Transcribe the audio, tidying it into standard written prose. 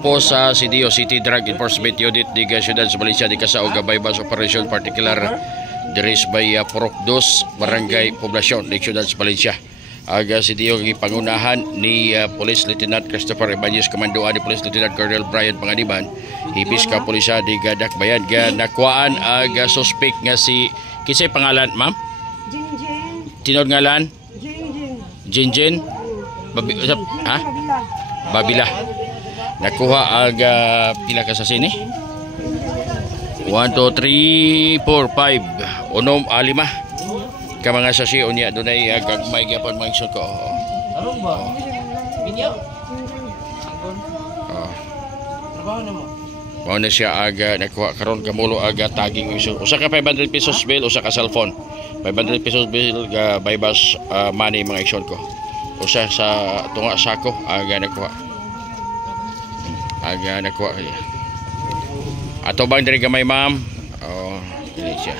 Po sa CDO City Drug Enforcement Unit di Siyudad sa Malaysia di kasaog bypass operation particular diris by Purok 2 Barangay Poblasyon di Siyudad sa Malaysia. Aga CDO gipangunahan ni Police Lieutenant Christopher Ibanez, kamandoan ni Police Lieutenant Colonel Brian Panganiban, hipis ka pulisa di Dakbayan ga nakuhaan aga suspect nga si kisay pangalan ma'am? Jinjin. Tinod ngalan? Jinjin. Jinjin? Ha? Babila. Nakuha aga pila ka sa sini? 1, 2, 3, 4, 5 unom, 5 ka mga sasi unya dunay gagmay gyapon mga isod ko. Ano ba? Minyo? Trabaho na mo? Mao na siya aga nakuha karon kamulo aga tagging isod. Usa ka 500 pesos bill, usa ka cellphone. 500 pesos bill ga bypass money mga isod ko. Usa sa tunga sako aga nakuha. Aga nakuha. Ato bang diri gamay ma'am? Oh, dili siya.